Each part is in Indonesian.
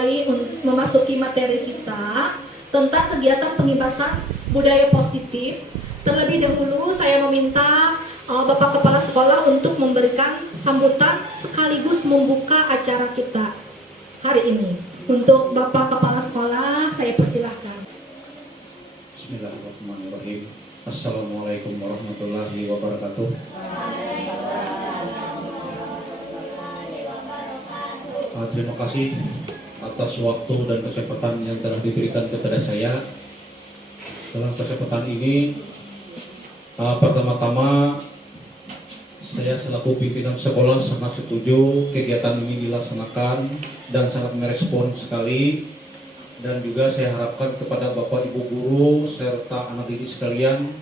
mulai memasuki materi kita tentang kegiatan pengibasan budaya positif. Terlebih dahulu saya meminta Bapak Kepala Sekolah untuk memberikan sambutan sekaligus membuka acara kita hari ini. Untuk Bapak Kepala Sekolah, saya persilahkan. Bismillahirrahmanirrahim. Assalamualaikum warahmatullahi wabarakatuh. Terima kasih atas waktu dan kesempatan yang telah diberikan kepada saya. Dalam kesempatan ini, pertama-tama saya selaku pimpinan sekolah sangat setuju kegiatan ini dilaksanakan dan sangat merespon sekali. Dan juga saya harapkan kepada Bapak Ibu Guru serta anak didik sekalian,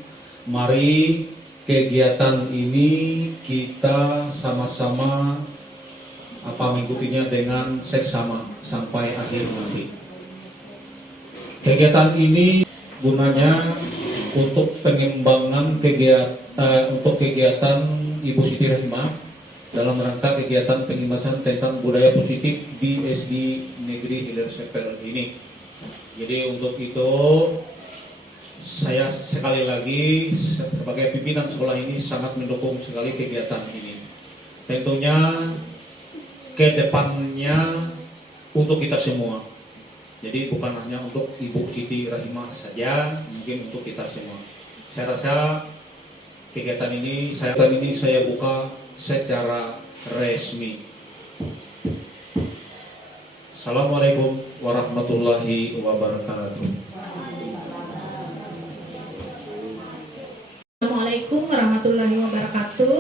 mari kegiatan ini kita sama-sama mengikutinya dengan seksama sampai akhir nanti. Kegiatan ini gunanya untuk pengembangan kegiatan Ibu Siti Rahimah dalam rangka kegiatan pengibasan tentang budaya positif di SD Negeri Hilir Sepel ini. Jadi untuk itu saya sekali lagi sebagai pimpinan sekolah ini sangat mendukung sekali kegiatan ini. Tentunya ke depannya untuk kita semua. Jadi bukan hanya untuk Ibu Siti Rahimah saja, mungkin untuk kita semua. Saya rasa kegiatan ini saya buka secara resmi. Assalamualaikum warahmatullahi wabarakatuh. Assalamualaikum warahmatullahi wabarakatuh.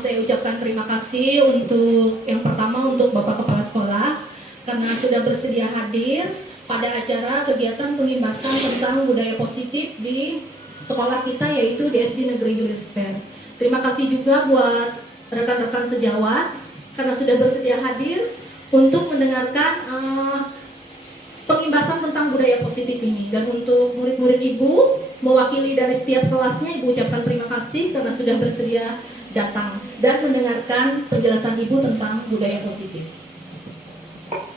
Saya ucapkan terima kasih untuk yang pertama untuk Bapak Kepala Sekolah karena sudah bersedia hadir pada acara kegiatan pengibasan tentang budaya positif di sekolah kita, yaitu di SD Negeri Hilir Sepel. Terima kasih juga buat rekan-rekan sejawat karena sudah bersedia hadir untuk mendengarkan pengibasan tentang budaya positif ini. Dan untuk murid-murid Ibu mewakili dari setiap kelasnya, Ibu ucapkan terima kasih karena sudah bersedia datang dan mendengarkan penjelasan Ibu tentang budaya positif.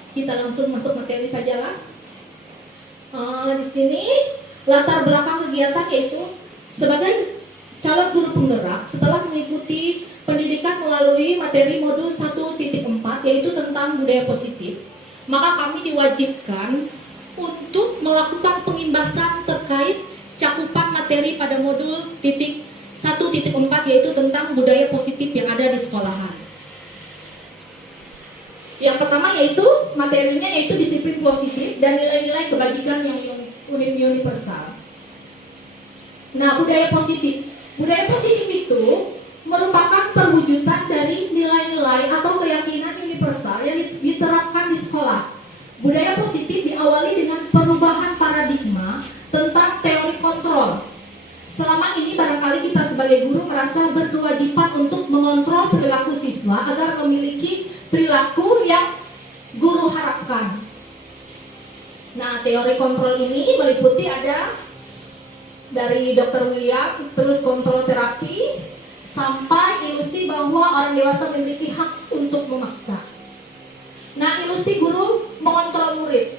Kita langsung masuk materi sajalah. Di sini latar belakang kegiatan yaitu sebagai calon guru penggerak setelah mengikuti pendidikan melalui materi modul 1.4 yaitu tentang budaya positif, maka kami diwajibkan untuk melakukan pengimbasan terkait cakupan materi pada modul 1.4 yaitu tentang budaya positif yang ada di sekolahan. Yang pertama yaitu materinya yaitu disiplin positif dan nilai-nilai kebajikan yang universal. Nah, budaya positif itu merupakan perwujudan dari nilai-nilai atau keyakinan universal yang diterapkan di sekolah. Budaya positif diawali dengan perubahan paradigma tentang teori kontrol. Selama ini barangkali kita sebagai guru merasa berkewajiban untuk mengontrol perilaku siswa agar memiliki perilaku yang guru harapkan. Nah, teori kontrol ini meliputi ada dari Dr. William, terus kontrol terapi, sampai ilusi bahwa orang dewasa memiliki hak untuk memaksa. Nah, ilusi guru mengontrol murid.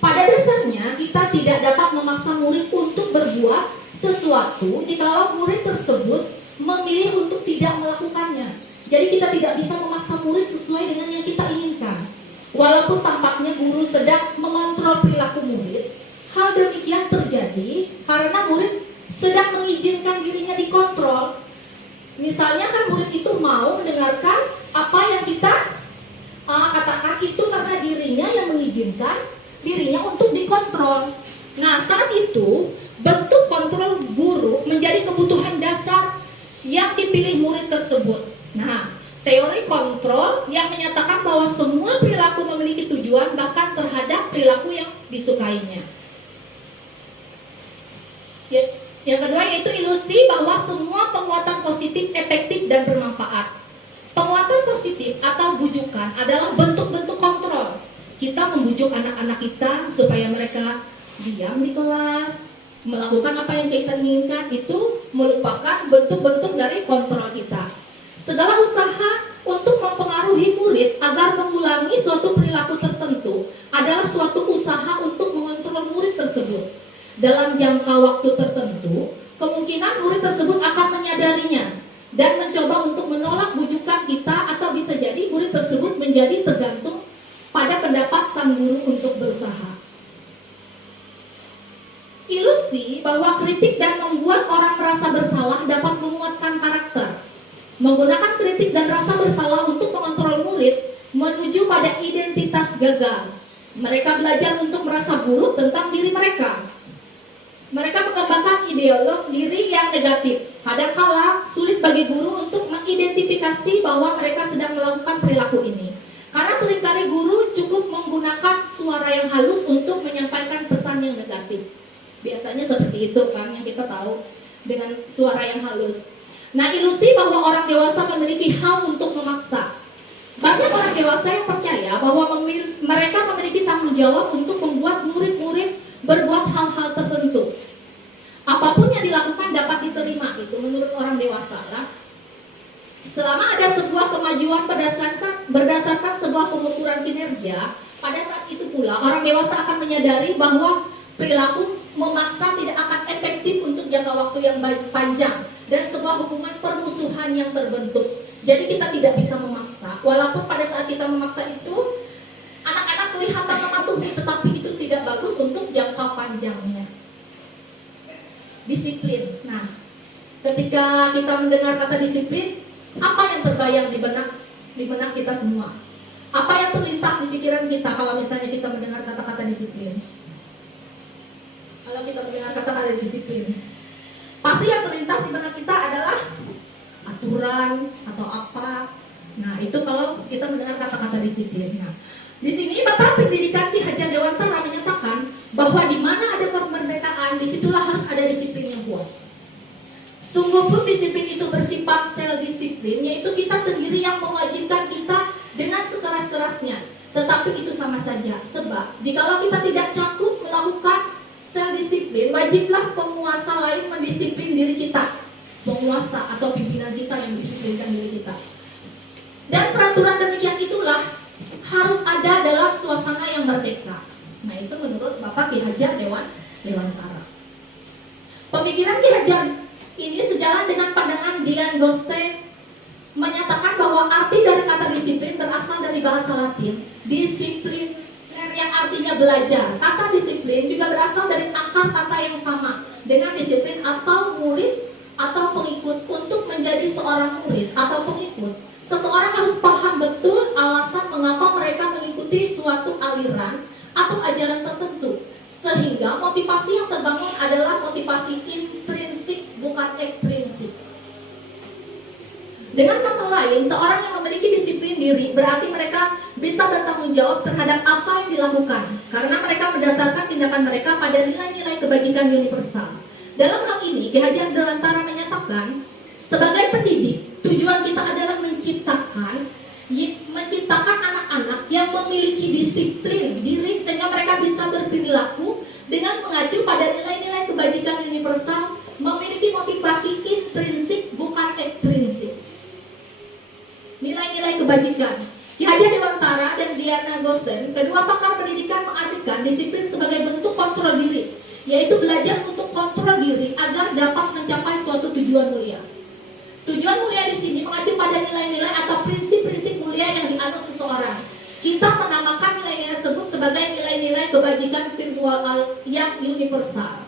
Pada dasarnya kita tidak dapat memaksa murid untuk berbuat sesuatu jikalau murid tersebut memilih untuk tidak melakukannya. Jadi kita tidak bisa memaksa murid sesuai dengan yang kita inginkan. Walaupun tampaknya guru sedang mengontrol perilaku murid, hal demikian terjadi karena murid sedang mengizinkan dirinya dikontrol. Misalnya kan murid itu mau mendengarkan apa yang kita katakan itu karena dirinya yang mengizinkan dirinya untuk dikontrol. Nah, saat itu bentuk kontrol guru menjadi kebutuhan dasar yang dipilih murid tersebut. Nah, teori kontrol yang menyatakan bahwa semua perilaku memiliki tujuan bahkan terhadap perilaku yang disukainya. Yang kedua yaitu ilusi bahwa semua penguatan positif efektif dan bermanfaat. Penguatan positif atau bujukan adalah bentuk-bentuk kontrol. Kita membujuk anak-anak kita supaya mereka diam di kelas, melakukan apa yang kita inginkan, itu merupakan bentuk-bentuk dari kontrol kita. Segala usaha untuk mempengaruhi murid agar mengulangi suatu perilaku tertentu adalah suatu usaha untuk mengontrol murid tersebut. Dalam jangka waktu tertentu, kemungkinan murid tersebut akan menyadarinya dan mencoba untuk menolak bujukan kita, atau bisa jadi murid tersebut menjadi tergantung pada pendapat sang guru untuk berusaha. Ilusi bahwa kritik dan membuat orang merasa bersalah dapat menguatkan karakter. Menggunakan kritik dan rasa bersalah untuk mengontrol murid menuju pada identitas gagal. Mereka belajar untuk merasa buruk tentang diri mereka. Mereka mengembangkan ideolog diri yang negatif. Kadangkala sulit bagi guru untuk mengidentifikasi bahwa mereka sedang melakukan perilaku ini. Karena seringkali guru cukup menggunakan suara yang halus untuk menyampaikan pesan yang negatif. Biasanya seperti itu kan yang kita tahu, dengan suara yang halus. Nah, ilusi bahwa orang dewasa memiliki hal untuk memaksa. Banyak orang dewasa yang percaya bahwa mereka memiliki tanggung jawab untuk membuat murid-murid berbuat hal-hal tertentu. Apapun yang dilakukan dapat diterima, itu menurut orang dewasa lah. Selama ada sebuah kemajuan berdasarkan sebuah pengukuran kinerja, pada saat itu pula orang dewasa akan menyadari bahwa perilaku memaksa tidak akan efektif untuk jangka waktu yang panjang dan sebuah hubungan permusuhan yang terbentuk. Jadi kita tidak bisa memaksa. Walaupun pada saat kita memaksa itu anak-anak kelihatan mematuhi, tetapi itu tidak bagus untuk jangka panjangnya. Disiplin. Nah, ketika kita mendengar kata disiplin, apa yang terbayang di benak kita semua? Apa yang terlintas di pikiran kita kalau misalnya kita mendengar kata-kata disiplin? Kalau kita mendengar kata-kata disiplin, pasti yang terlintas di benak kita adalah aturan atau apa. Nah, itu kalau kita mendengar kata-kata disiplin. Nah, di sini Bapak Pendidikan Ki Hajar Dewantara menyatakan bahwa di mana ada kemerdekaan, disitulah harus ada disiplin yang kuat. Sungguh pun disiplin itu bersifat self disiplin, yaitu kita sendiri yang mewajibkan kita dengan sekeras-kerasnya. Tetapi itu sama saja, sebab jikalau kita tidak cakup melakukan self disiplin, wajiblah penguasa lain mendisiplin diri kita. Penguasa atau pimpinan kita yang mendisiplinkan diri kita. Dan peraturan demikian itulah harus ada dalam suasana yang merdeka. Nah, itu menurut Bapak Ki Hajar Dewantara. Pemikiran Ki Hajar ini sejalan dengan pandangan Dian Goldstein, menyatakan bahwa arti dari kata disiplin berasal dari bahasa Latin disiplin, yang artinya belajar. Kata disiplin juga berasal dari akar kata yang sama dengan disiplin atau murid atau pengikut. Untuk menjadi seorang murid atau pengikut, seseorang harus paham betul alasan mengapa mereka mengikuti suatu aliran atau ajaran tertentu, sehingga motivasi yang terbangun adalah motivasi intrinsik, bukan ekstrinsik. Dengan kata lain, seorang yang memiliki disiplin diri berarti mereka bisa bertanggung jawab terhadap apa yang dilakukan, karena mereka berdasarkan tindakan mereka pada nilai-nilai kebajikan universal. Dalam hal ini, Ki Hajar Dewantara menyatakan, sebagai pendidik, tujuan kita adalah menciptakan anak-anak yang memiliki disiplin diri sehingga mereka bisa berperilaku dengan mengacu pada nilai-nilai kebajikan universal, memiliki motivasi intrinsik bukan ekstrinsik. Nilai-nilai kebajikan. Ki Hajar Dewantara dan Dian Goldstein, kedua pakar pendidikan, mengartikan disiplin sebagai bentuk kontrol diri, yaitu belajar untuk kontrol diri agar dapat mencapai suatu tujuan mulia. Tujuan mulia di sini mengacu pada nilai-nilai atau prinsip-prinsip mulia yang dianut seseorang. Kita menamakan nilai-nilai tersebut sebagai nilai-nilai kebajikan virtual yang universal.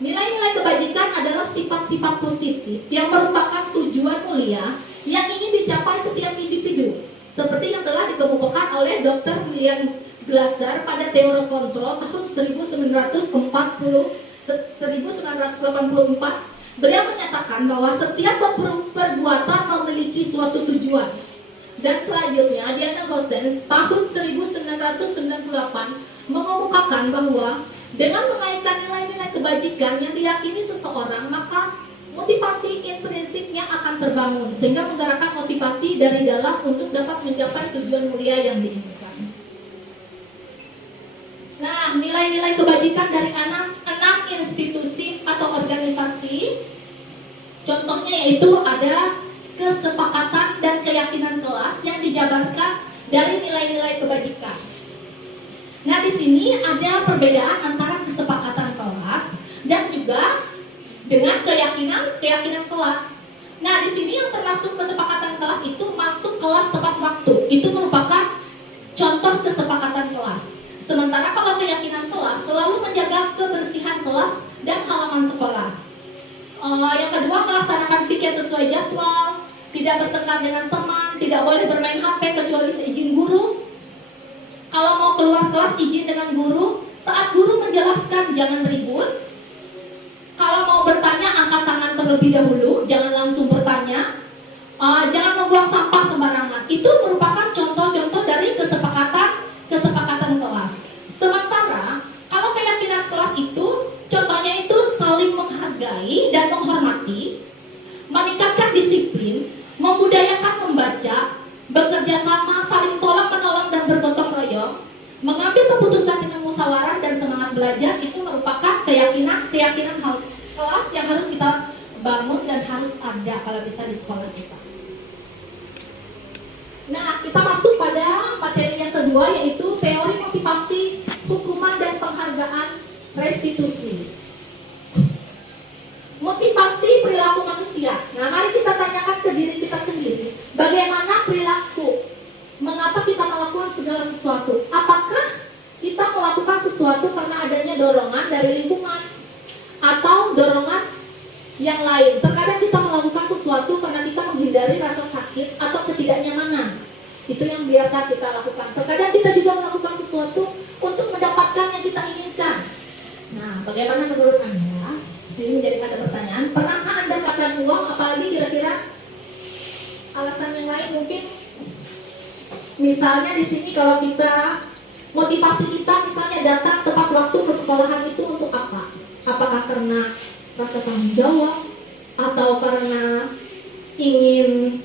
Nilai-nilai kebajikan adalah sifat-sifat positif yang merupakan tujuan mulia yang ingin dicapai setiap individu, seperti yang telah dikemukakan oleh Dr. William Glasser pada teori kontrol tahun 1984. Beliau menyatakan bahwa setiap perbuatan memiliki suatu tujuan. Dan selanjutnya, Dian Goldstein tahun 1998 mengemukakan bahwa dengan mengaitkan nilai-nilai kebajikan yang diyakini seseorang, maka motivasi intrinsiknya akan terbangun, sehingga menggerakkan motivasi dari dalam untuk dapat mencapai tujuan mulia yang diinginkan. Nah, nilai-nilai kebajikan dari enam institusi atau organisasi, contohnya yaitu ada kesepakatan dan keyakinan kelas yang dijabarkan dari nilai-nilai kebajikan. Nah, di sini ada perbedaan antara kesepakatan kelas dan juga dengan keyakinan kelas. Nah, di sini yang termasuk kesepakatan kelas itu masuk kelas tepat waktu. Itu merupakan contoh kesepakatan kelas. Sementara kalau keyakinan kelas selalu menjaga kebersihan kelas dan halaman sekolah. Yang kedua, melaksanakan piket sesuai jadwal, tidak bertengkar dengan teman, tidak boleh bermain HP kecuali seizin guru. Kalau mau keluar kelas izin dengan guru, saat guru menjelaskan jangan ribut. Kalau mau bertanya angkat tangan terlebih dahulu, jangan langsung bertanya. Jangan membuang sampah sembarangan. Itu merupakan contoh-contoh dari kesepakatan kelas. Sementara kalau keyakinan kelas itu contohnya itu saling menghargai dan menghormati, meningkatkan disiplin, membudayakan membaca, bekerja sama, saling tolong-menolong dan bergotong royong, mengambil keputusan dengan musyawarah dan semangat belajar. Itu merupakan keyakinan hal kelas yang harus kita bangun dan harus ada kalau bisa di sekolah kita. Nah, kita masuk pada materi yang kedua, yaitu teori motivasi, hukuman dan penghargaan restitusi. Motivasi perilaku manusia. Nah, mari kita tanyakan ke diri kita sendiri, bagaimana perilaku? Mengapa kita melakukan segala sesuatu? Apakah kita melakukan sesuatu karena adanya dorongan dari lingkungan atau dorongan yang lain? Terkadang kita melakukan sesuatu karena kita menghindari rasa sakit atau ketidaknyamanan. Itu yang biasa kita lakukan. Terkadang kita juga melakukan sesuatu untuk mendapatkan yang kita inginkan. Nah, bagaimana menurut Anda? Sini menjadi tanda pertanyaan. Pernahkah Anda mendapatkan uang? Apalagi kira-kira alasan yang lain mungkin. Misalnya di sini kalau kita motivasi kita misalnya datang tepat waktu ke sekolahan itu untuk apa? Apakah karena rasa tanggung jawab atau karena ingin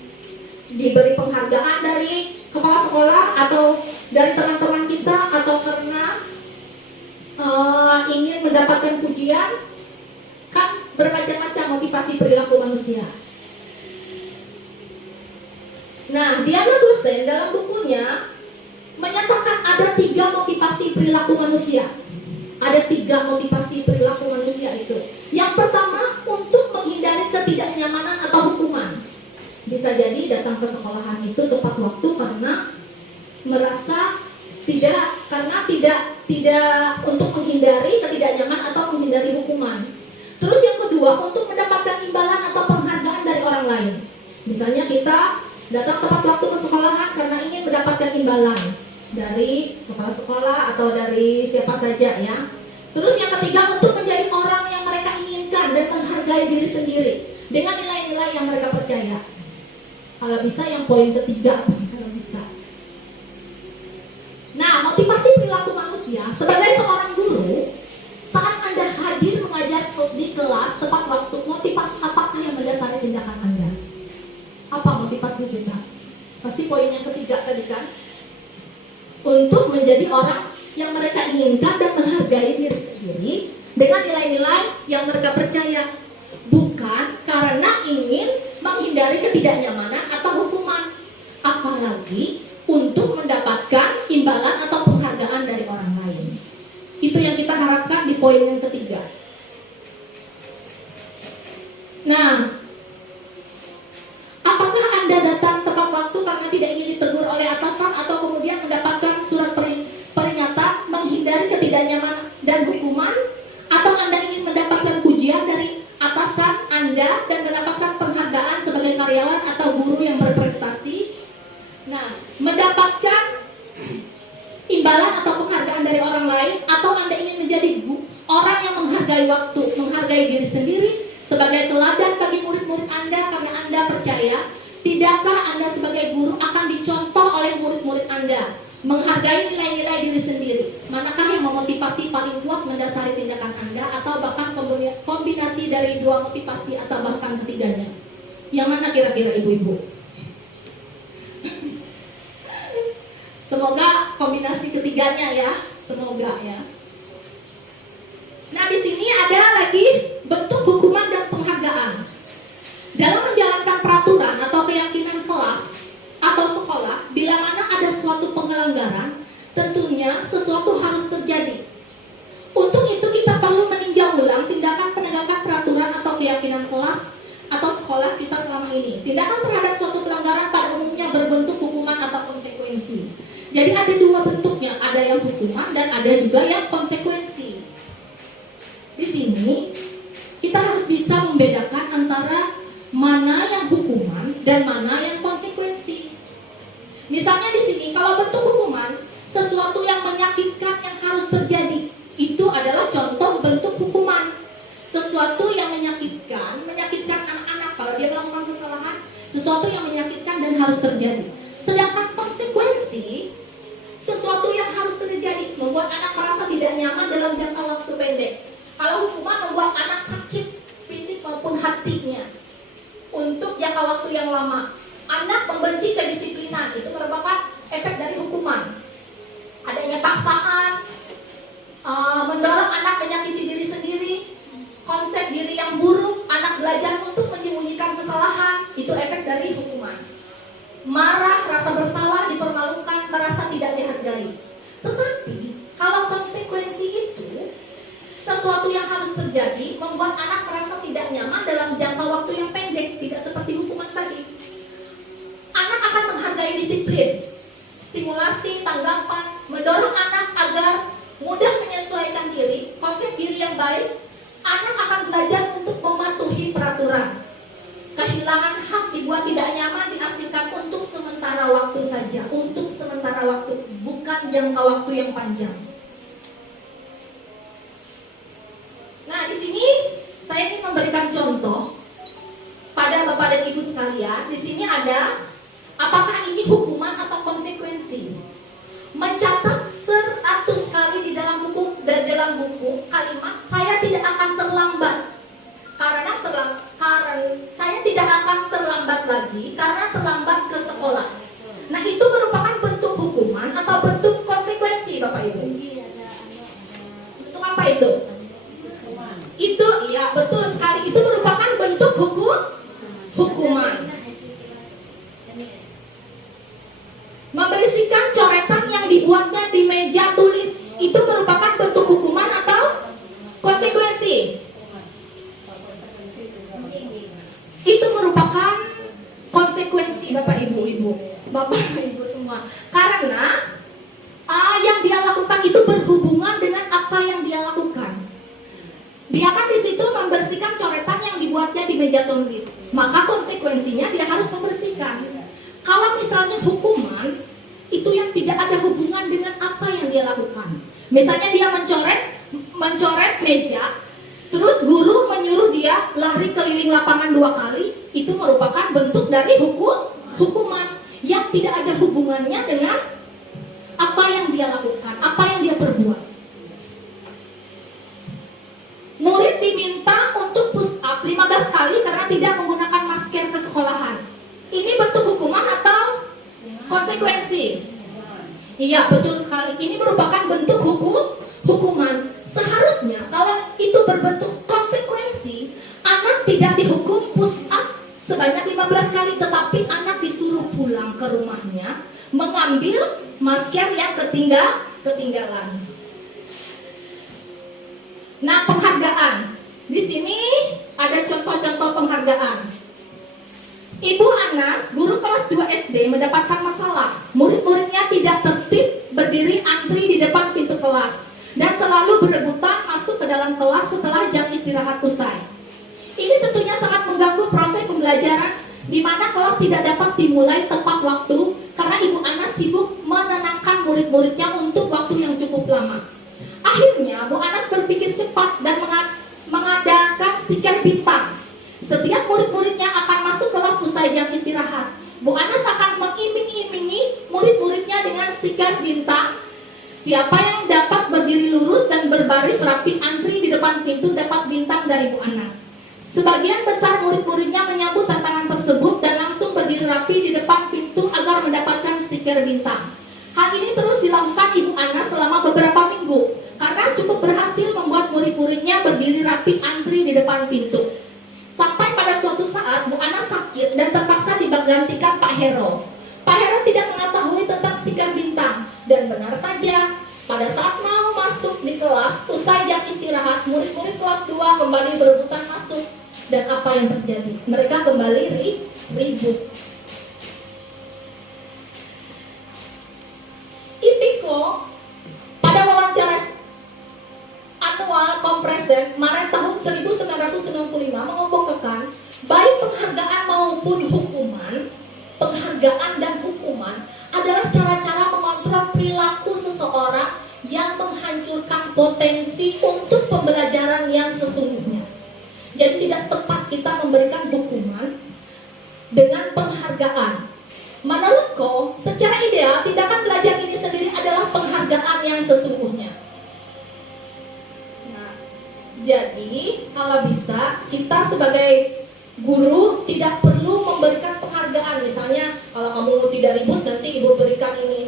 diberi penghargaan dari kepala sekolah atau dari teman-teman kita, atau karena ingin mendapatkan pujian? Kan bermacam-macam motivasi perilaku manusia. Nah, Diana Dusen dalam bukunya menyatakan ada 3 motivasi perilaku manusia. Ada 3 motivasi perilaku manusia itu. Yang pertama, untuk menghindari ketidaknyamanan atau hukuman. Bisa jadi datang ke sekolahan itu tepat waktu karena merasa tidak untuk menghindari ketidaknyamanan atau menghindari hukuman. Terus yang kedua, untuk mendapatkan imbalan atau penghargaan dari orang lain. Misalnya kita datang tepat waktu ke sekolahan karena ingin mendapatkan imbalan dari kepala sekolah atau dari siapa saja ya. Terus yang ketiga, untuk menjadi orang yang mereka inginkan dan menghargai diri sendiri dengan nilai-nilai yang mereka percaya. Kalau bisa yang poin ketiga, kalau bisa. Nah, motivasi perilaku manusia sebagai seorang guru, saat Anda hadir mengajar di kelas tepat waktu, motivasi apakah yang mendasari tindakan Anda? Apa motivasi kita? Pasti poin yang ketiga tadi kan? Untuk menjadi orang yang mereka inginkan dan menghargai diri sendiri dengan nilai-nilai yang mereka percaya, bukan karena ingin menghindari ketidaknyamanan atau hukuman, apalagi untuk mendapatkan imbalan atau penghargaan dari orang lain. Itu yang kita harapkan di poin yang ketiga. Nah, apakah Anda datang tepat waktu karena tidak ingin ditegur oleh atasan atau kemudian mendapatkan surat peringatan menghindari ketidaknyamanan dan hukuman, atau Anda ingin mendapatkan pujian dari atasan Anda dan mendapatkan penghargaan sebagai karyawan atau guru yang berprestasi? Nah, mendapatkan imbalan atau penghargaan dari orang lain, atau Anda ingin menjadi orang yang menghargai waktu, menghargai diri sendiri sebagai teladan bagi murid-murid Anda karena Anda percaya, tidakkah Anda sebagai guru akan dicontoh oleh murid-murid Anda, menghargai nilai-nilai diri sendiri? Manakah yang memotivasi paling kuat mendasari tindakan Anda, atau bahkan kombinasi dari 2 motivasi atau bahkan ketiganya? Yang mana kira-kira ibu-ibu? Semoga kombinasi ketiganya ya, semoga ya. Nah, di sini ada lagi bentuk hukuman dan penghargaan. Dalam menjalankan peraturan atau keyakinan kelas atau sekolah, bila mana ada suatu pengelanggaran, tentunya sesuatu harus terjadi. Untuk itu kita perlu meninjau ulang tindakan penegakan peraturan atau keyakinan kelas atau sekolah kita selama ini. Tindakan terhadap suatu pelanggaran pada umumnya berbentuk hukuman atau konsekuensi. Jadi ada dua bentuknya, ada yang hukuman dan ada juga yang konsekuensi. Di sini kita harus bisa membedakan antara mana yang hukuman dan mana yang konsekuensi. Misalnya di sini kalau bentuk hukuman, sesuatu yang menyakitkan yang harus terjadi, itu adalah contoh bentuk hukuman. Sesuatu yang menyakitkan anak-anak kalau dia melakukan kesalahan, sesuatu yang menyakitkan dan harus terjadi. Sedangkan konsekuensi, sesuatu yang harus terjadi, membuat anak merasa tidak nyaman dalam jangka waktu pendek. Kalau hukuman membuat anak sakit fisik maupun hatinya untuk jangka waktu yang lama. Anak membenci kedisiplinan, itu merupakan efek dari hukuman. Adanya paksaan, mendorong anak menyakiti diri sendiri, konsep diri yang buruk, anak belajar untuk menyembunyikan kesalahan, itu efek dari hukuman. Marah, rasa bersalah, dipermalukan, merasa tidak dihargai. Tetapi kalau konsekuensi itu sesuatu yang harus terjadi, membuat anak merasa tidak nyaman dalam jangka waktu yang pendek, tidak seperti hukuman tadi. Anak akan menghargai disiplin, stimulasi, tanggapan, mendorong anak agar mudah menyesuaikan diri, konsep diri yang baik. Anak akan belajar untuk mematuhi peraturan. Kehilangan hak dibuat tidak nyaman diasingkan untuk sementara waktu saja, untuk sementara waktu, bukan jangka waktu yang panjang. Nah, di sini saya ingin memberikan contoh pada Bapak dan Ibu sekalian. Di sini ada, apakah ini hukuman atau konsekuensi? Mencatat 100 kali di dalam buku kalimat saya tidak akan terlambat. Karena saya tidak akan terlambat lagi karena terlambat ke sekolah. Nah, itu merupakan bentuk hukuman atau bentuk konsekuensi, Bapak Ibu. Bentuk apa itu? Itu, ya betul sekali. Itu merupakan bentuk hukuman. Membersihkan coretan yang dibuatnya di meja tulis, itu merupakan bentuk hukuman atau konsekuensi? Itu merupakan konsekuensi, Bapak Ibu, Bapak Ibu semua. Karena yang dia lakukan itu berhubungan dengan apa yang dia lakukan. Dia kan di situ membersihkan coretan yang dibuatnya di meja tulis. Maka konsekuensinya dia harus membersihkan. Kalau misalnya hukuman itu yang tidak ada hubungan dengan apa yang dia lakukan. Misalnya dia mencoret meja, terus guru menyuruh dia lari keliling lapangan 2 kali, itu merupakan bentuk dari hukuman yang tidak ada hubungannya dengan apa yang dia lakukan, apa yang dia perbuat. Murid diminta untuk push up 15 kali karena tidak menggunakan masker ke sekolahan. Ini bentuk hukuman atau konsekuensi? Iya, betul sekali. Ini merupakan bentuk hukuman. Seharusnya kalau itu berbentuk konsekuensi, anak tidak dihukum push up sebanyak 15 kali, tetapi anak disuruh pulang ke rumahnya mengambil masker yang ketinggalan. Nah, penghargaan. Di sini ada contoh-contoh penghargaan. Ibu Anas, guru kelas 2 SD, mendapatkan masalah. Murid-muridnya tidak tertib berdiri antri di depan pintu kelas dan selalu berebutan masuk ke dalam kelas setelah jam istirahat usai. Ini tentunya sangat mengganggu proses pembelajaran, di mana kelas tidak dapat dimulai tepat waktu karena Ibu Anas sibuk menenangkan murid-muridnya untuk waktu yang cukup lama. Akhirnya, Bu Anas berpikir cepat dan mengadakan stiker bintang. Setiap murid-muridnya akan masuk kelas usai jam istirahat. Bu Anas akan mengiming-imingi murid-muridnya dengan stiker bintang. Siapa yang dapat berdiri lurus dan berbaris rapi antri di depan pintu dapat bintang dari Bu Anas. Sebagian besar murid-muridnya menyambut tantangan tersebut dan langsung berdiri rapi di depan pintu agar mendapatkan stiker bintang. Hal ini terus dilakukan Ibu Anas selama beberapa minggu karena cukup berhasil membuat murid-muridnya berdiri rapi antri di depan pintu. Sampai pada suatu saat Bu Anas dan terpaksa digantikan Pak Hero. Pak Hero tidak mengetahui tentang stiker bintang, dan benar saja, pada saat mau masuk di kelas, usai jam istirahat, murid-murid kelas 2 kembali berebutan masuk. Dan apa yang terjadi? Mereka kembali ribut. IPIKO pada wawancara annual kompresen Maret tahun 1995 mengemukakan baik penghargaan maupun hukuman, penghargaan dan hukuman adalah cara-cara mengontrol perilaku seseorang yang menghancurkan potensi untuk pembelajaran yang sesungguhnya. Jadi tidak tepat kita memberikan hukuman dengan penghargaan. Menurutku, secara ideal tindakan belajar ini sendiri adalah penghargaan yang sesungguhnya. Nah, jadi kalau bisa kita sebagai guru tidak perlu memberikan penghargaan. Misalnya kalau kamu tidak ribut nanti ibu berikan ini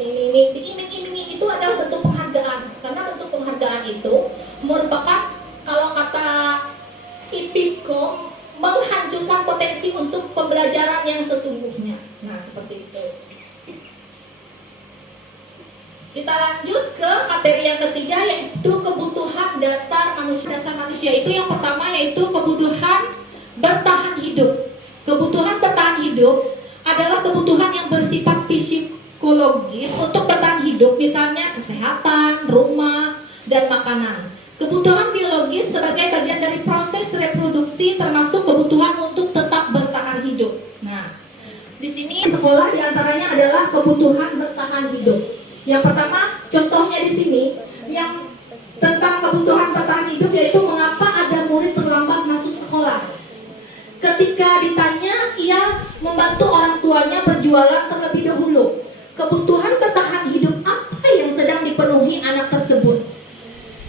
diiming-imingi, itu adalah bentuk penghargaan. Karena bentuk penghargaan itu merupakan, kalau kata IPIKO, menghancurkan potensi untuk pembelajaran yang sesungguhnya. Nah, seperti itu. Kita lanjut ke materi yang ketiga, yaitu kebutuhan dasar manusia. Dasar manusia itu yang pertama yaitu kebutuhan bertahan hidup. Kebutuhan bertahan hidup adalah kebutuhan yang bersifat psikologis untuk bertahan hidup, misalnya kesehatan, rumah, dan makanan. Kebutuhan biologis sebagai bagian dari proses reproduksi, termasuk kebutuhan untuk tetap bertahan hidup. Nah, di sini sekolah diantaranya adalah kebutuhan bertahan hidup. Yang pertama, contohnya di sini yang tentang kebutuhan bertahan hidup, yaitu mengapa ada murid terlambat masuk sekolah. Ketika ditanya, ia membantu orang tuanya berjualan terlebih dahulu. Kebutuhan bertahan hidup apa yang sedang dipenuhi anak tersebut?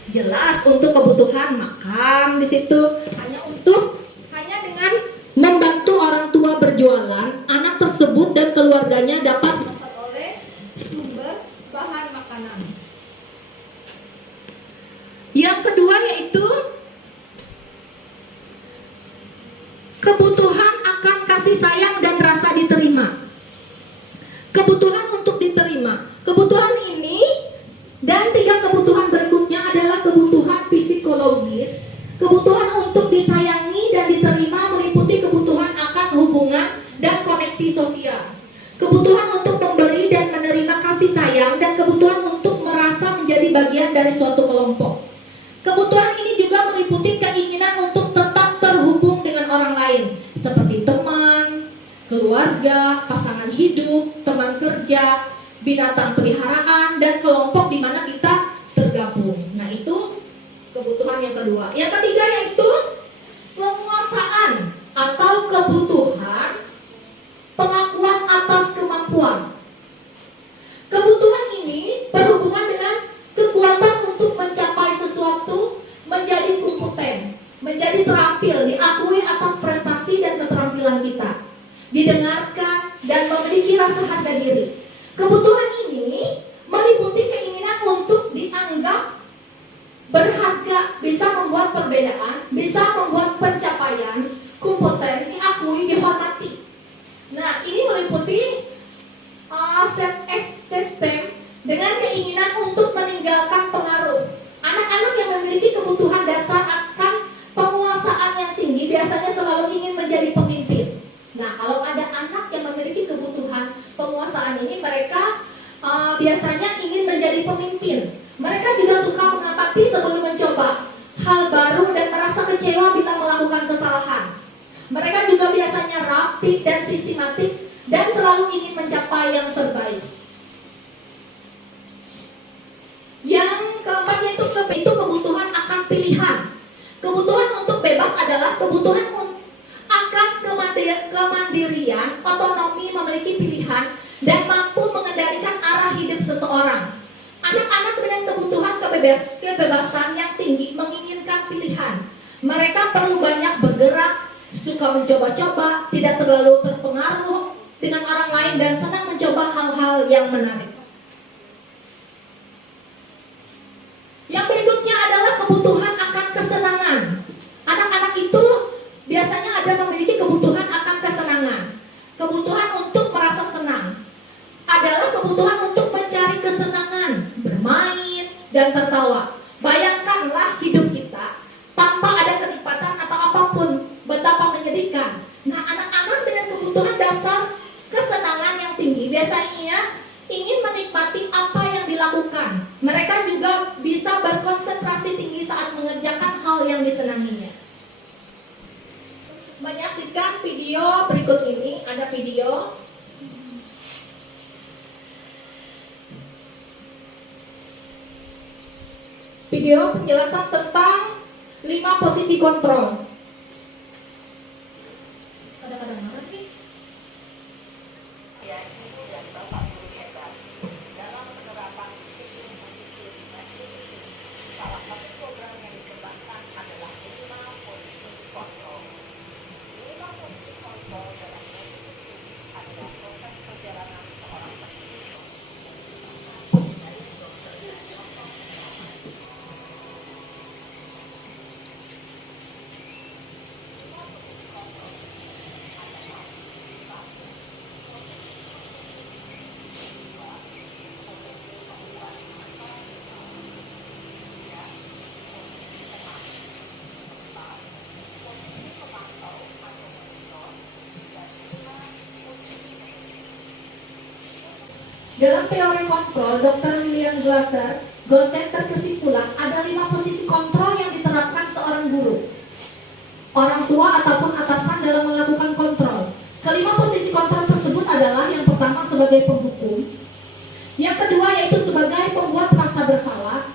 Jelas untuk kebutuhan makan di situ, hanya dengan membantu orang tua berjualan, anak tersebut dan keluarganya dapat memperoleh sumber bahan makanan. Yang kedua yaitu kebutuhan akan kasih sayang dan rasa diterima. Kebutuhan untuk diterima. Kebutuhan ini dan tiga kebutuhan berikutnya adalah kebutuhan psikologis. Kebutuhan untuk disayangi dan diterima meliputi kebutuhan akan hubungan dan koneksi sosial. Kebutuhan untuk memberi dan menerima kasih sayang, dan kebutuhan untuk merasa menjadi bagian dari suatu kelompok. Kebutuhan ini juga meliputi keinginan untuk tetap terhubung dengan orang lain, seperti teman, keluarga, pasangan hidup, teman kerja, binatang peliharaan, dan kelompok di mana kita tergabung. Nah, itu kebutuhan yang kedua. Yang ketiga yaitu penguasaan atau kebutuhan pengakuan atas kemampuan. Kebutuhan ini berhubungan dengan kekuatan untuk mencapai sesuatu, menjadi kompeten, menjadi terampil, diakui atas prestasi dan keterampilan kita, didengarkan, dan memiliki rasa harga diri. Kebutuhan ini meliputi keinginan untuk dianggap berharga, bisa membuat perbedaan, bisa membuat pencapaian, kompeten, diakui, dihormati. Nah, ini meliputi sistem dengan keinginan untuk meninggalkan pengaruh. Anak-anak yang memiliki kebutuhan dasar akan penguasaan yang tinggi biasanya selalu ingin menjadi pemimpin. Nah, kalau ada anak yang memiliki kebutuhan penguasaan ini, mereka biasanya ingin menjadi pemimpin. Mereka juga suka mengamati sebelum mencoba hal baru dan merasa kecewa bila melakukan kesalahan. Mereka juga biasanya rapi dan sistematik dan selalu ingin mencapai yang terbaik. Yang keempat yaitu kebutuhan akan pilihan. Kebutuhan untuk bebas adalah kebutuhan akan kemandirian, otonomi, memiliki pilihan, dan mampu mengendalikan arah hidup seseorang. Anak-anak dengan kebutuhan kebebasan yang tinggi menginginkan pilihan. Mereka perlu banyak bergerak, suka mencoba-coba, tidak terlalu terpengaruh dengan orang lain, dan senang mencoba hal-hal yang menarik. Yang berikutnya adalah kebutuhan akan kesenangan. Anak-anak itu biasanya ada memiliki kebutuhan akan kesenangan. dan tertawa. Bayangkanlah hidup kita tanpa ada kenikmatan atau apapun, betapa menyedihkan. Nah, anak-anak dengan kebutuhan dasar kesenangan yang tinggi biasanya ingin menikmati apa yang dilakukan. Mereka juga bisa berkonsentrasi tinggi saat mengerjakan hal yang disenanginya. Menyaksikan video berikut ini, ada video. Video penjelasan tentang 5 posisi kontrol. Kadang-kadang marah nih. Dalam teori kontrol, Dr. William Glasser, dosen berkesimpulan ada 5 posisi kontrol yang diterapkan seorang guru, orang tua ataupun atasan dalam melakukan kontrol. Kelima posisi kontrol tersebut adalah yang pertama sebagai penghukum, yang kedua yaitu sebagai pembuat rasa bersalah,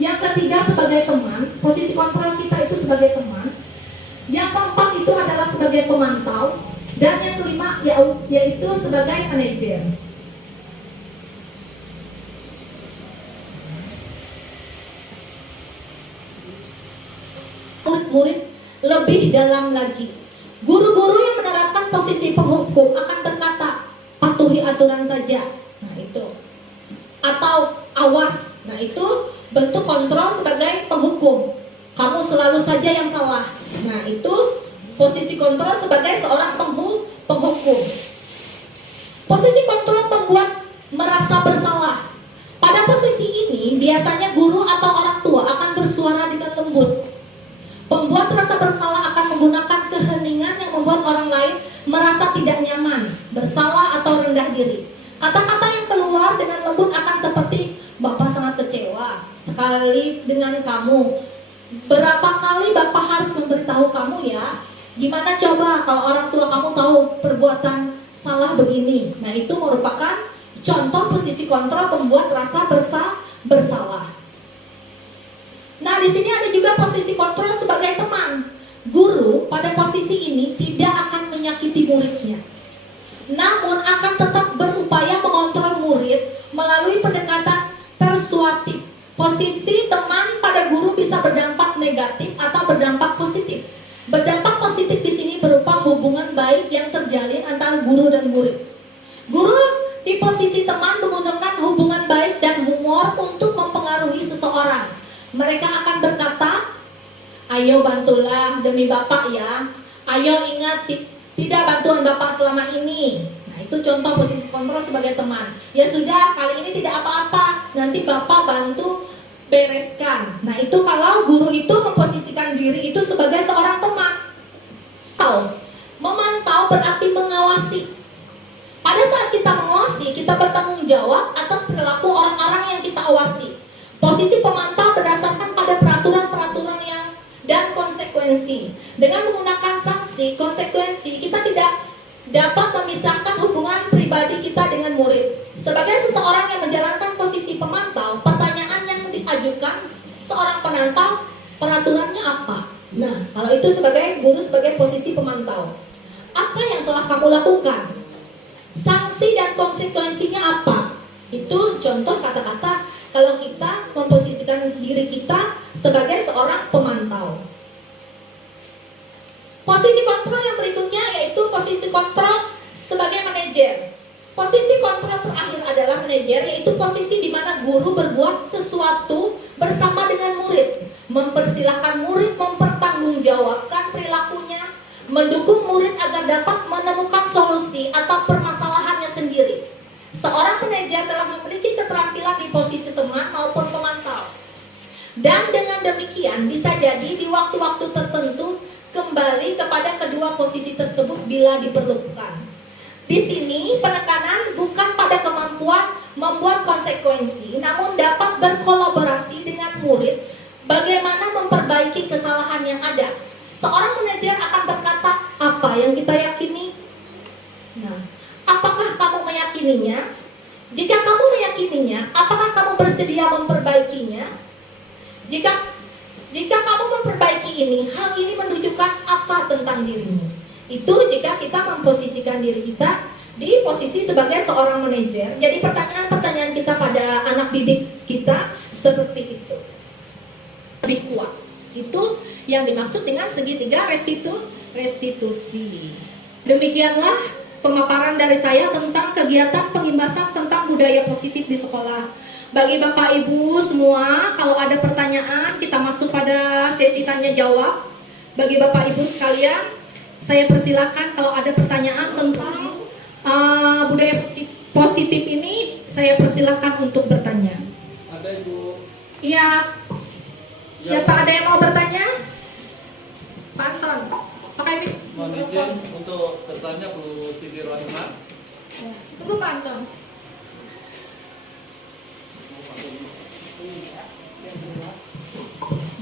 yang ketiga sebagai teman, posisi kontrol kita itu sebagai teman, yang keempat itu adalah sebagai pemantau, dan yang kelima yaitu sebagai manajer. Murid lebih dalam lagi. Guru-guru yang menerapkan posisi penghukum akan berkata, patuhi aturan saja. Nah itu. Atau awas. Nah itu bentuk kontrol sebagai penghukum. Kamu selalu saja yang salah. Nah itu posisi kontrol sebagai seorang penghukum. Posisi kontrol pembuat merasa bersalah. Pada posisi ini biasanya guru atau orang tua akan bersuara dengan lembut. Pembuat rasa bersalah akan menggunakan keheningan yang membuat orang lain merasa tidak nyaman, bersalah atau rendah diri. Kata-kata yang keluar dengan lembut akan seperti, Bapak sangat kecewa sekali dengan kamu. Berapa kali Bapak harus memberitahu kamu ya? Gimana coba kalau orang tua kamu tahu perbuatan salah begini? Nah itu merupakan contoh posisi kontrol pembuat rasa bersalah. Nah, di sini ada juga posisi kontrol sebagai teman. Guru pada posisi ini tidak akan menyakiti muridnya, namun akan tetap berupaya mengontrol murid melalui pendekatan persuasif. Posisi teman pada guru bisa berdampak negatif atau berdampak positif. Berdampak positif di sini berupa hubungan baik yang terjalin antara guru dan murid. Guru di posisi teman menggunakan hubungan baik dan humor untuk mempengaruhi seseorang. Mereka akan berkata, ayo bantulah demi Bapak ya. Ayo ingat tidak bantuan Bapak selama ini. Nah itu contoh posisi kontrol sebagai teman. Ya sudah, kali ini tidak apa-apa, nanti Bapak bantu bereskan. Nah itu kalau guru itu memposisikan diri itu sebagai seorang teman. Memantau berarti mengawasi. Pada saat kita mengawasi, kita bertanggung jawab atas perilaku orang-orang yang kita awasi. Posisi pemantau berdasarkan pada peraturan-peraturan yang dan konsekuensi. Dengan menggunakan sanksi, konsekuensi, kita tidak dapat memisahkan hubungan pribadi kita dengan murid. Sebagai seseorang yang menjalankan posisi pemantau, pertanyaan yang diajukan seorang penantau, peraturannya apa? Nah, kalau itu sebagai guru sebagai posisi pemantau, apa yang telah kamu lakukan? Sanksi dan konsekuensinya apa? Itu contoh kata-kata kalau kita memposisikan diri kita sebagai seorang pemantau. Posisi kontrol yang berikutnya yaitu posisi kontrol sebagai manajer. Posisi kontrol terakhir adalah manajer, yaitu posisi di mana guru berbuat sesuatu bersama dengan murid, mempersilahkan murid mempertanggungjawabkan perilakunya, mendukung murid agar dapat menemukan solusi atau permasalahannya sendiri. Seorang manajer telah memiliki keterampilan di posisi teman maupun pemantau. Dan dengan demikian bisa jadi di waktu-waktu tertentu kembali kepada kedua posisi tersebut bila diperlukan. Di sini penekanan bukan pada kemampuan membuat konsekuensi, namun dapat berkolaborasi dengan murid bagaimana memperbaiki kesalahan yang ada. Seorang manajer akan berkata, apa yang kita yakini? Nah, apakah kamu meyakininya? Jika kamu meyakininya, apakah kamu bersedia memperbaikinya? Jika kamu memperbaiki ini, hal ini menunjukkan apa tentang dirimu? Itu jika kita memposisikan diri kita di posisi sebagai seorang manajer. Jadi pertanyaan-pertanyaan kita pada anak didik kita seperti itu. Lebih kuat. Itu yang dimaksud dengan segitiga restitusi. Demikianlah pemaparan dari saya tentang kegiatan pengimbasan tentang budaya positif di sekolah. Bagi Bapak Ibu semua, kalau ada pertanyaan, kita masuk pada sesi tanya jawab. Bagi Bapak Ibu sekalian, saya persilakan kalau ada pertanyaan tentang budaya positif ini, saya persilakan untuk bertanya. Ada Ibu? Iya. Ya Pak, ada yang mau bertanya? Pak Anton, pakai mic. Mohon izin untuk bertanya Bu Siti Rohimah. Tunggu Pak Anton.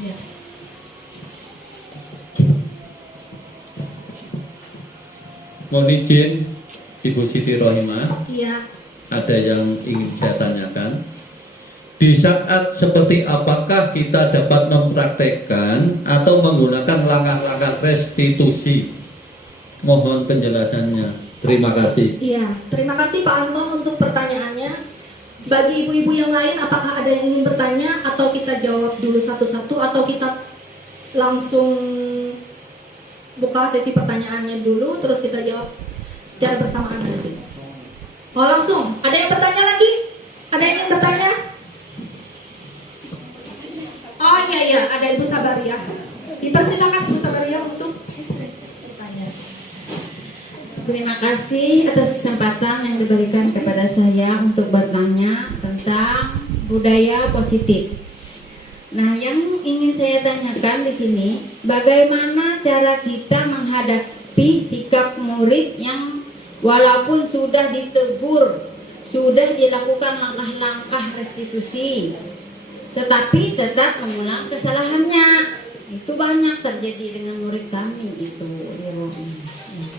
Ya. Mohon izin Ibu Siti Rohimah, Iya. ada yang ingin saya tanyakan. Di saat seperti apakah kita dapat mempraktekkan atau menggunakan langkah-langkah restitusi? Mohon penjelasannya. Terima kasih. Iya, terima kasih Pak Anton untuk pertanyaannya. Bagi ibu-ibu yang lain, apakah ada yang ingin bertanya atau kita jawab dulu satu-satu atau kita langsung buka sesi pertanyaannya dulu terus kita jawab secara bersamaan nanti? Oh langsung, ada yang bertanya lagi? Ada yang ingin bertanya? Oh iya, ada Ibu Sabaria. Dipersilakan Ibu Sabaria untuk bertanya. Terima kasih atas kesempatan yang diberikan kepada saya untuk bertanya tentang budaya positif. Nah, yang ingin saya tanyakan di sini, bagaimana cara kita menghadapi sikap murid yang walaupun sudah ditegur, sudah dilakukan langkah-langkah restitusi, tetapi tetap mengulang kesalahannya. Itu banyak terjadi dengan murid kami itu.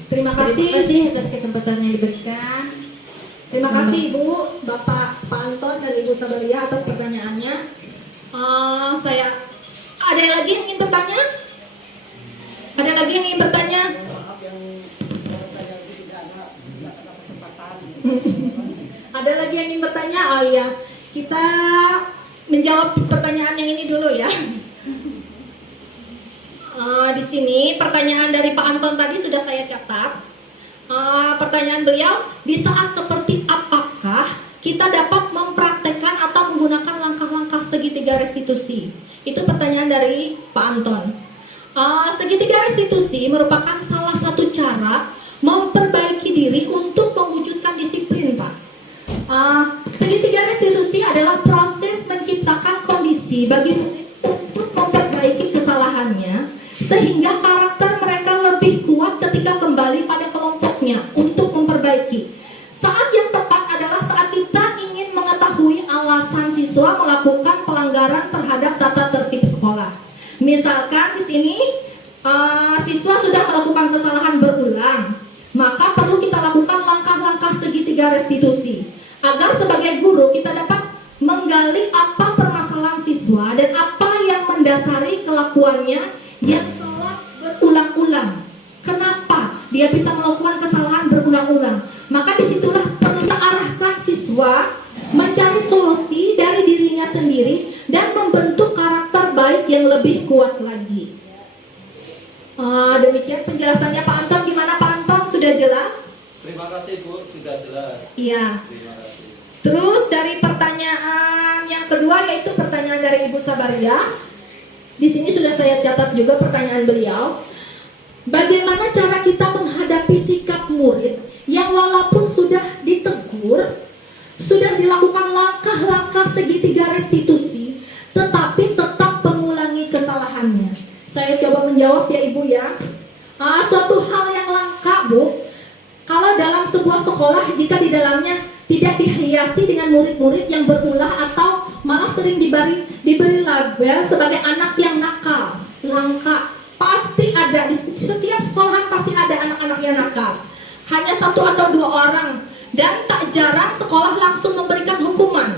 Terima kasih atas kesempatan yang diberikan. Terima kasih Ibu, Bapak Pak Anton dan Ibu Sabaria atas pertanyaannya. Ada lagi yang ingin bertanya? Ada lagi yang ingin bertanya? Ada lagi yang ingin bertanya? Oh iya, kita menjawab pertanyaan yang ini dulu ya. Di sini pertanyaan dari Pak Anton tadi sudah saya catat. Pertanyaan beliau, di saat seperti apakah kita dapat mempraktekkan atau menggunakan langkah-langkah segitiga restitusi? Itu pertanyaan dari Pak Anton. Segitiga restitusi merupakan salah satu cara memperbaiki diri untuk mewujudkan disiplin, Pak. Segitiga restitusi adalah proses menciptakan kondisi bagi murid untuk memperbaiki kesalahannya sehingga karakter mereka lebih kuat ketika kembali pada kelompoknya untuk memperbaiki. Saat yang tepat adalah saat kita ingin mengetahui alasan siswa melakukan pelanggaran terhadap tata tertib sekolah. Misalkan di sini siswa sudah melakukan kesalahan berulang, maka perlu kita lakukan langkah-langkah segitiga restitusi agar sebagai guru kita dapat menggali apa permasalahan siswa dan apa yang mendasari kelakuannya yang salah berulang-ulang. Kenapa dia bisa melakukan kesalahan berulang-ulang? Maka disitulah perlu kita arahkan siswa mencari solusi dari dirinya sendiri dan membentuk karakter baik yang lebih kuat lagi. Demikian penjelasannya Pak Anton. Gimana Pak Anton? Sudah jelas? Terima kasih Bu, sudah jelas. Iya. Terima kasih. Terus dari pertanyaan yang kedua yaitu pertanyaan dari Ibu Sabaria. Di sini sudah saya catat juga pertanyaan beliau. Bagaimana cara kita menghadapi sikap murid yang walaupun sudah ditegur, sudah dilakukan langkah-langkah segitiga restitusi, tetapi tetap saya coba menjawab ya Ibu ya. Suatu hal yang langka Bu, kalau dalam sebuah sekolah jika di dalamnya tidak dihiasi dengan murid-murid yang berulah atau malah sering diberi label sebagai anak yang nakal, langka. Pasti ada, di setiap sekolahan pasti ada anak-anak yang nakal. Hanya 1 atau 2 orang, dan tak jarang sekolah langsung memberikan hukuman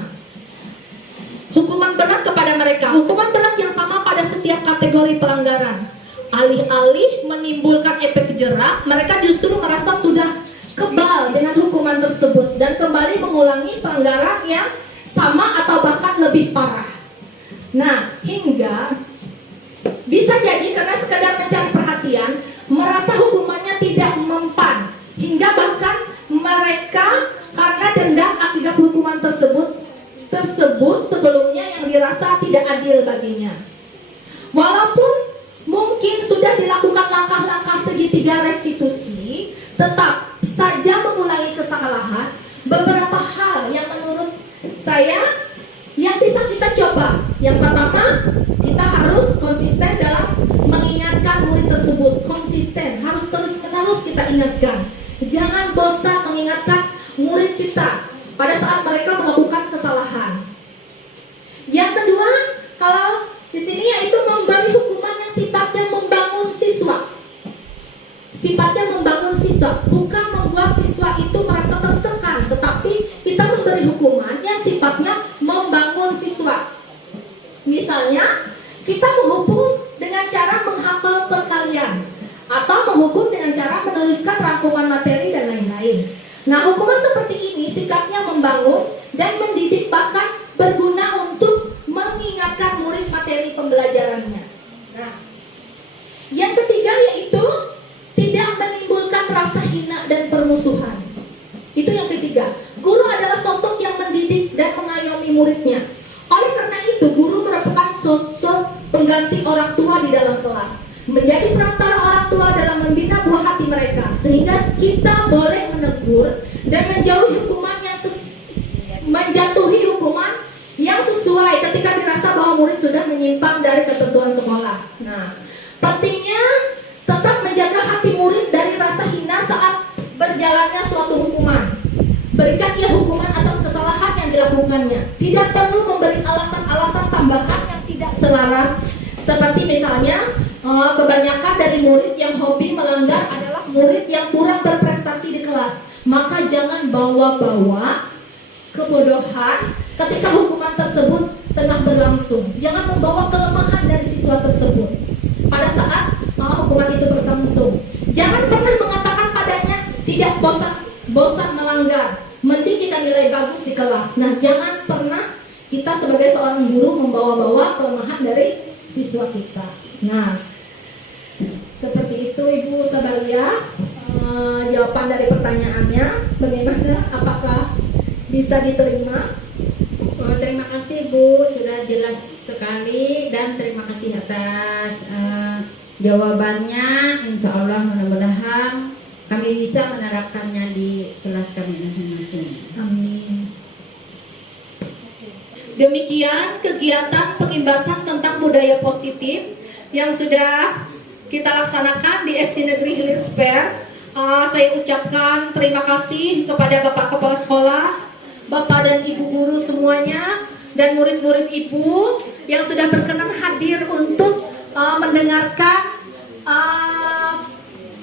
berat kepada mereka, hukuman berat yang sama pada setiap kategori pelanggaran. Alih-alih menimbulkan efek jerak, mereka justru merasa sudah kebal dengan hukuman tersebut dan kembali mengulangi pelanggaran yang sama atau bahkan lebih parah. Nah, hingga bisa jadi karena sekedar mencari perhatian, merasa hukumannya tidak mempan, hingga bahkan mereka karena dendam akibat hukuman tersebut sebelumnya yang dirasa tidak adil baginya. Walaupun mungkin sudah dilakukan langkah-langkah segitiga restitusi, tetap saja mengulangi kesalahan. Beberapa hal yang menurut saya yang bisa kita coba. Yang pertama, kita harus konsisten dalam mengingatkan murid tersebut. Konsisten, harus terus-menerus kita ingatkan. Jangan bosan mengingatkan murid kita pada saat mereka melakukan kesalahan. Yang kedua, kalau di sini yaitu memberi hukuman yang sifatnya membangun siswa. Sifatnya membangun siswa, bukan membuat siswa itu merasa tertekan, tetapi kita memberi hukuman yang sifatnya membangun siswa. Misalnya, kita menghukum dengan cara menghafal perkalian, atau menghukum dengan cara menuliskan rangkuman materi dan lain-lain. Nah, hukuman seperti ini sikapnya membangun dan mendidik, bahkan berguna untuk mengingatkan murid materi pembelajarannya. Nah, yang ketiga yaitu tidak menimbulkan rasa hina dan permusuhan. Itu yang ketiga. Guru adalah sosok yang mendidik dan mengayomi muridnya. Oleh karena itu, guru merupakan sosok pengganti orang tua di dalam kelas, menjadi perantara orang tua dalam membina buah hati mereka, sehingga kita boleh menegur dan menjatuhi hukuman yang sesuai ketika dirasa bahwa murid sudah menyimpang dari ketentuan sekolah. Nah, pentingnya tetap menjaga hati murid dari rasa hina saat berjalannya suatu hukuman. Berikan ia hukuman atas kesalahan yang dilakukannya. Tidak perlu memberi alasan-alasan tambahan yang tidak selaras. Seperti misalnya, kebanyakan dari murid yang hobi melanggar adalah murid yang kurang berprestasi di kelas. Maka jangan bawa-bawa kebodohan ketika hukuman tersebut tengah berlangsung. Jangan membawa kelemahan dari siswa tersebut pada saat hukuman itu berlangsung. Jangan pernah mengatakan padanya tidak bosan melanggar, mending kita nilai bagus di kelas. Nah, jangan pernah kita sebagai seorang guru membawa-bawa kelemahan dari siswa kita. Nah, seperti itu Ibu Sabalia, jawaban dari pertanyaannya. Bagaimana? Apakah bisa diterima? Terima kasih Bu, sudah jelas sekali, dan terima kasih atas jawabannya. Insya Allah mudah-mudahan kami bisa menerapkannya di kelas kami masing-masing. Amin. Demikian kegiatan pengimbasan tentang budaya positif yang sudah kita laksanakan di SD Negeri Hilir Sper. Saya ucapkan terima kasih kepada Bapak Kepala Sekolah, Bapak dan Ibu guru semuanya, dan murid-murid Ibu yang sudah berkenan hadir untuk mendengarkan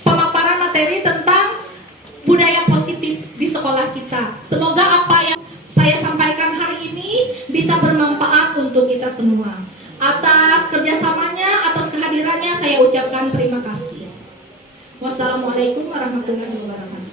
pemaparan materi tentang budaya positif di sekolah kita. Semoga apa yang saya sampaikan hari ini bisa bermanfaat untuk kita semua. Atas kerjasamanya, atas kehadirannya saya ucapkan terima kasih. Wassalamualaikum warahmatullahi wabarakatuh.